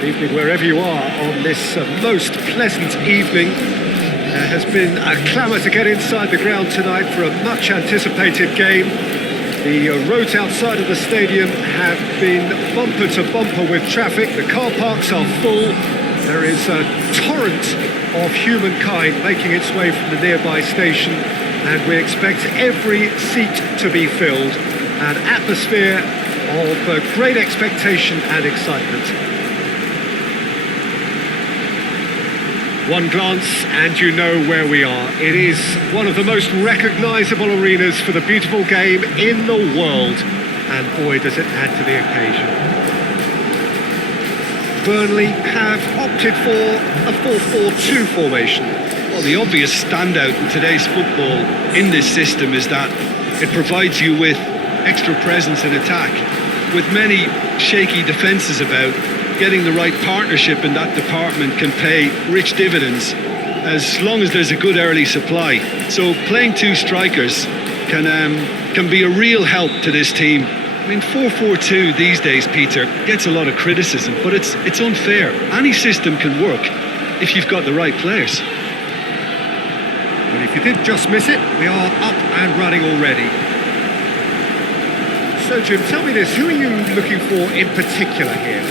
Good evening wherever you are on this most pleasant evening. There has been a clamour to get inside the ground tonight for a much anticipated game. The roads outside of the stadium have been bumper to bumper with traffic. The car parks are full. There is a torrent of humankind making its way from the nearby station, and we expect every seat to be filled. An atmosphere of great expectation and excitement. One glance and you know where we are. It is one of the most recognisable arenas for the beautiful game in the world, and boy does it add to the occasion. Burnley have opted for a 4-4-2 formation. Well, the obvious standout in today's football in this system is that it provides you with extra presence in attack. With many shaky defences about, getting the right partnership in that department can pay rich dividends as long as there's a good early supply. So playing two strikers can be a real help to this team. I mean, 4-4-2 these days, Peter, gets a lot of criticism, but it's unfair. Any system can work if you've got the right players. But if you did just miss it, we are up and running already. So Jim, tell me this, who are you looking for in particular here?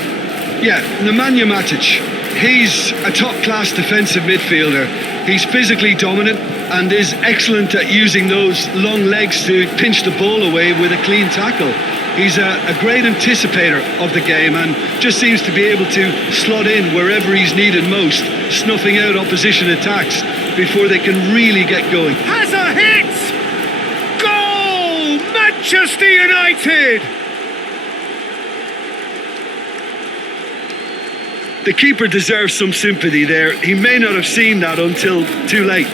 Yeah, Nemanja Matic. He's a top-class defensive midfielder. He's physically dominant and is excellent at using those long legs to pinch the ball away with a clean tackle. He's a great anticipator of the game and just seems to be able to slot in wherever he's needed most, snuffing out opposition attacks before they can really get going. Has a hit! Goal! Manchester United! The keeper deserves some sympathy there. He may not have seen that until too late.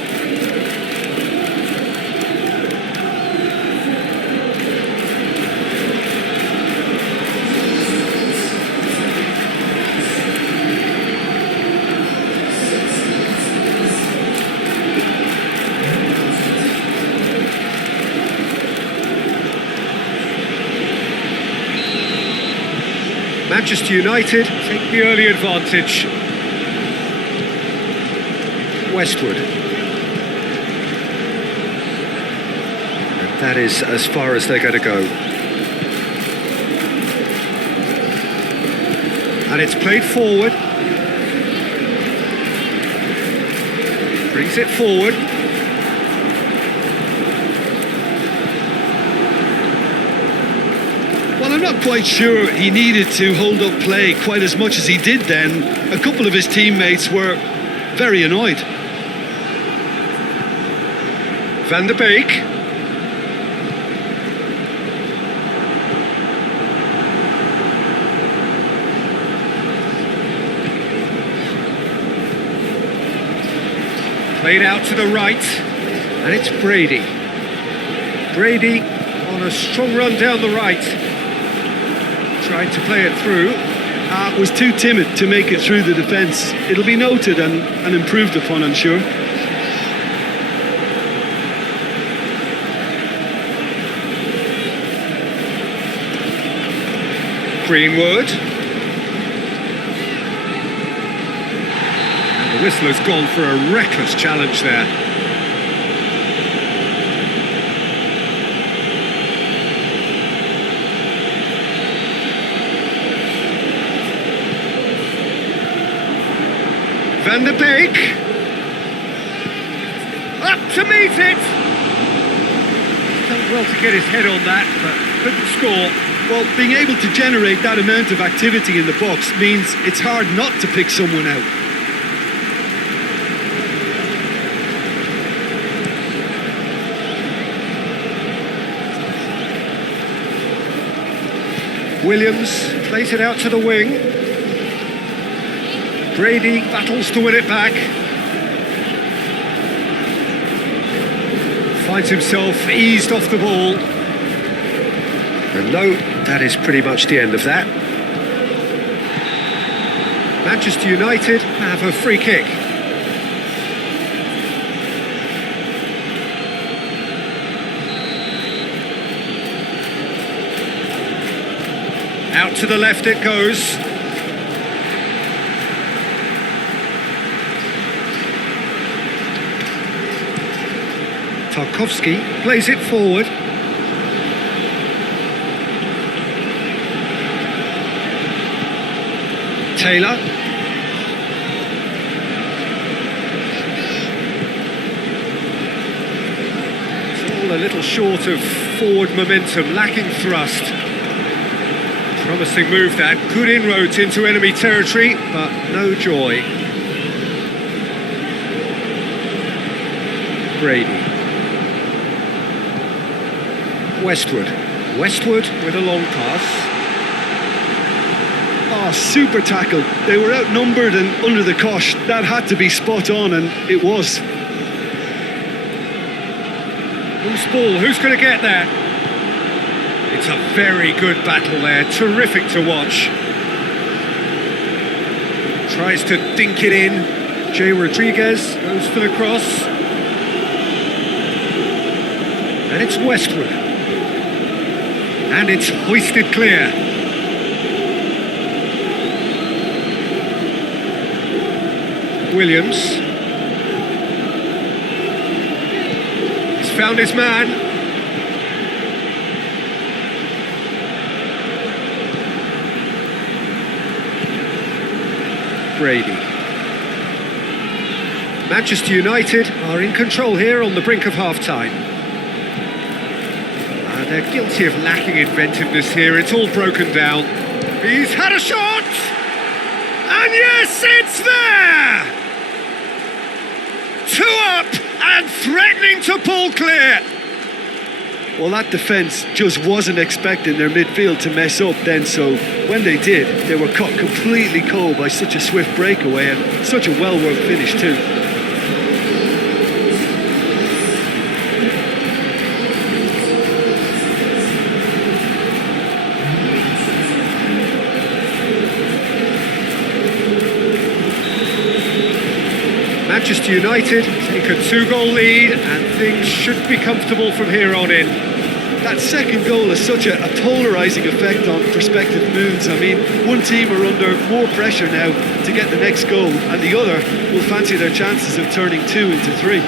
Manchester United take the early advantage. Westwood. And that is as far as they're going to go. And it's played forward. Brings it forward. Well, I'm not quite sure he needed to hold up play quite as much as he did then. A couple of his teammates were very annoyed. Van der Beek. Played out to the right, and it's Brady. Brady on a strong run down the right. Tried to play it through. Was too timid to make it through the defence. It'll be noted and improved upon, I'm sure. Greenwood. And the whistle has gone for a reckless challenge there. Van der Beek. Up to meet it. Done well to get his head on that, but couldn't score. Well, being able to generate that amount of activity in the box means it's hard not to pick someone out. Williams plays it out to the wing. Brady battles to win it back. Finds himself eased off the ball. And no, that is pretty much the end of that. Manchester United have a free kick. Out to the left it goes. Tarkovsky plays it forward. Taylor. It's all a little short of forward momentum, lacking thrust. Promising move that, good inroads into enemy territory, but no joy. Brady. Westwood. Westwood with a long pass. Oh, super tackle. They were outnumbered and under the cosh. That had to be spot on, and it was. Who's ball? Who's going to get there? It's a very good battle there. Terrific to watch. Tries to dink it in. Jay Rodriguez goes for the cross. And it's Westwood. And it's hoisted clear. Williams. He's found his man. Brady. Manchester United are in control here on the brink of half-time. They're guilty of lacking inventiveness here. It's all broken down. He's had a shot! And yes, it's there! 2 up and threatening to pull clear. Well, that defence just wasn't expecting their midfield to mess up then, so when they did, they were caught completely cold by such a swift breakaway and such a well-worked finish too. Manchester United take a 2-goal lead and things should be comfortable from here on in. That second goal has such a polarising effect on prospective moods. I mean, one team are under more pressure now to get the next goal, and the other will fancy their chances of turning 2 into 3.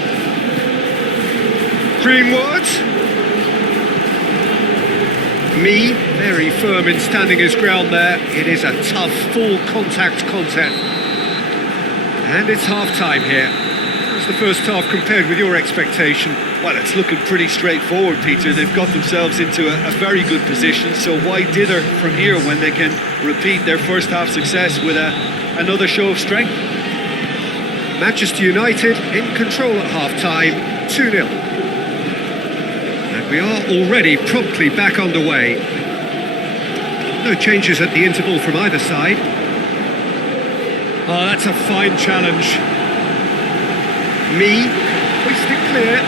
Greenwood. Me, very firm in standing his ground there. It is a tough, full contact contest. And it's half-time here. How's the first half compared with your expectation? Well, it's looking pretty straightforward, Peter. They've got themselves into a very good position, so why dither from here when they can repeat their first half success with another show of strength? Manchester United in control at half-time, 2-0. And we are already promptly back underway. No changes at the interval from either side. Oh, that's a fine challenge. Me, hoisted clear.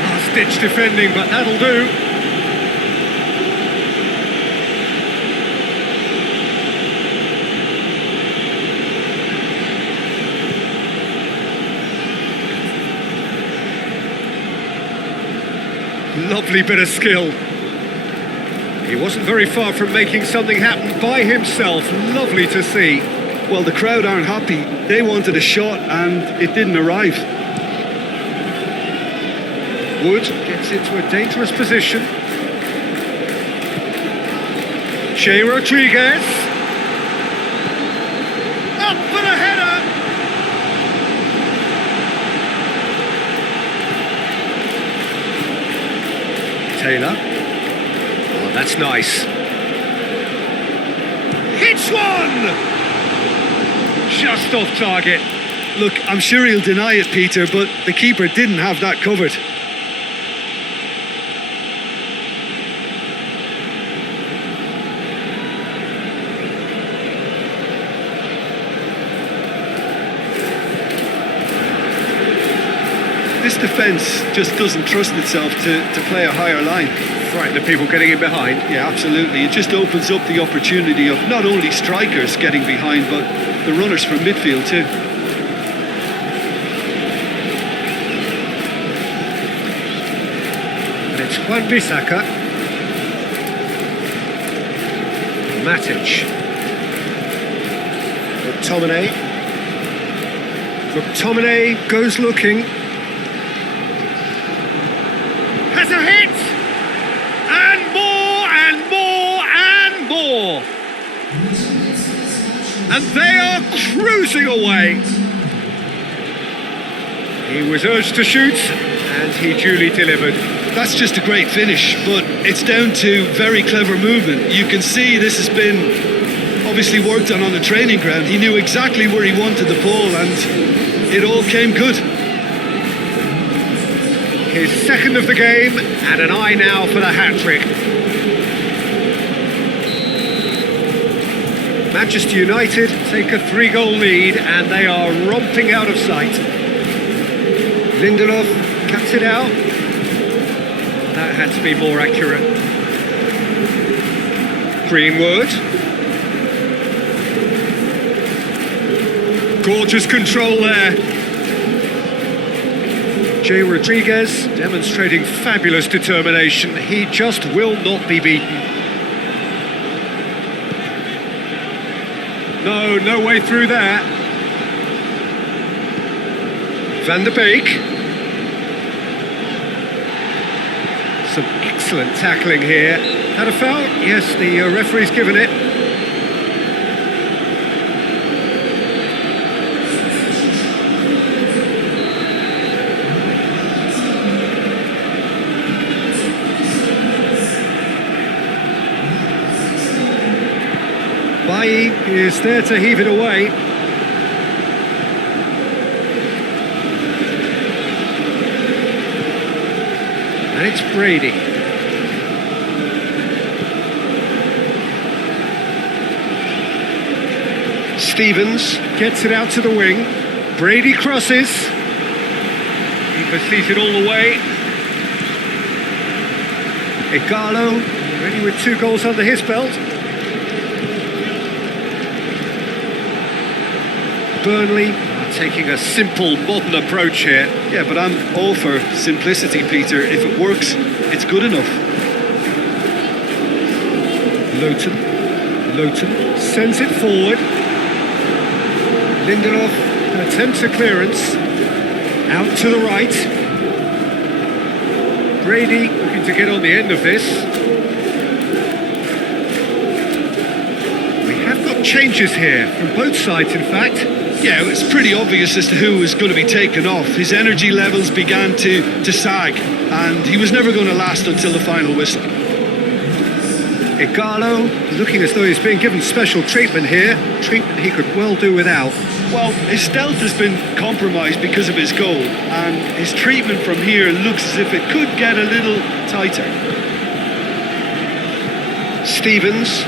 Last-ditch defending, but that'll do. Lovely bit of skill. He wasn't very far from making something happen by himself. Lovely to see. Well, the crowd aren't happy. They wanted a shot and it didn't arrive. Wood gets into a dangerous position. Jay Rodriguez. Up for the header. Taylor. Oh, that's nice. Hits one! Just off target. Look, I'm sure he'll deny it, Peter, but the keeper didn't have that covered. This defence just doesn't trust itself to play a higher line. Frighten the people getting in behind. Yeah, absolutely. It just opens up the opportunity of not only strikers getting behind, but the runners from midfield too. And it's Wan-Bissaka. Matic. McTominay. McTominay goes looking. a hit! And more and more and more! And they are cruising away. He was urged to shoot, and he duly delivered. That's just a great finish, but it's down to very clever movement. You can see this has been obviously worked on the training ground. He knew exactly where he wanted the ball, and it all came good. His second of the game, and an eye now for the hat-trick. Manchester United take a 3-goal lead, and they are romping out of sight. Lindelof cuts it out. That had to be more accurate. Greenwood. Gorgeous control there. Jay Rodriguez demonstrating fabulous determination. He just will not be beaten. No way through there. Van der Beek. Some excellent tackling here. Had a foul? Yes, the referee's given it. Bailly is there to heave it away. And it's Brady. Stevens gets it out to the wing. Brady crosses. Keeper sees it all the way. Igalo, ready with 2 goals under his belt. Burnley are taking a simple, modern approach here. Yeah, but I'm all for simplicity, Peter. If it works, it's good enough. Lowton sends it forward. Lindelof attempts a clearance. Out to the right. Brady looking to get on the end of this. We have got changes here from both sides, in fact. Yeah, it's pretty obvious as to who was going to be taken off. His energy levels began to sag, and he was never going to last until the final whistle. Igalo looking as though he's being given special treatment here. Treatment he could well do without. Well, his stealth has been compromised because of his goal, and his treatment from here looks as if it could get a little tighter. Stevens.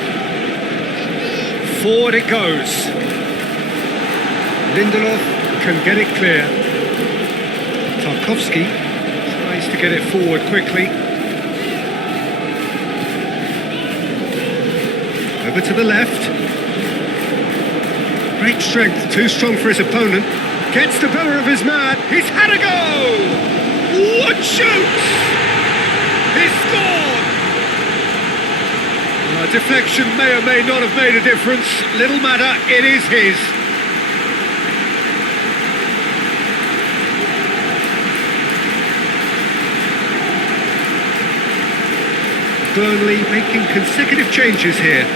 Forward it goes. Lindelof can get it clear. Tarkowski tries to get it forward quickly. Over to the left. Great strength, too strong for his opponent. Gets the better of his man. He's had a go! What shoots! He scored! A deflection may or may not have made a difference. Little matter, it is his. Burnley making consecutive changes here.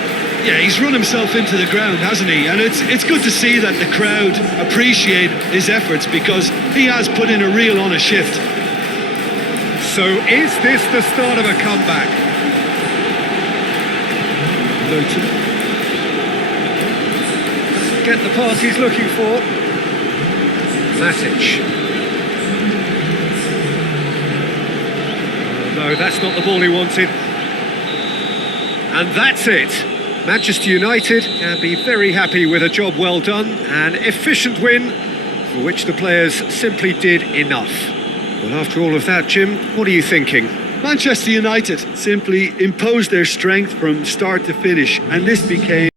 Yeah, he's run himself into the ground, hasn't he? And it's good to see that the crowd appreciate his efforts, because he has put in a real honest shift. So is this the start of a comeback? Lowton doesn't get the pass he's looking for. Matic. No, that's not the ball he wanted. And that's it. Manchester United can be very happy with a job well done. An efficient win for which the players simply did enough. Well, after all of that, Jim, what are you thinking? Manchester United simply imposed their strength from start to finish, and this became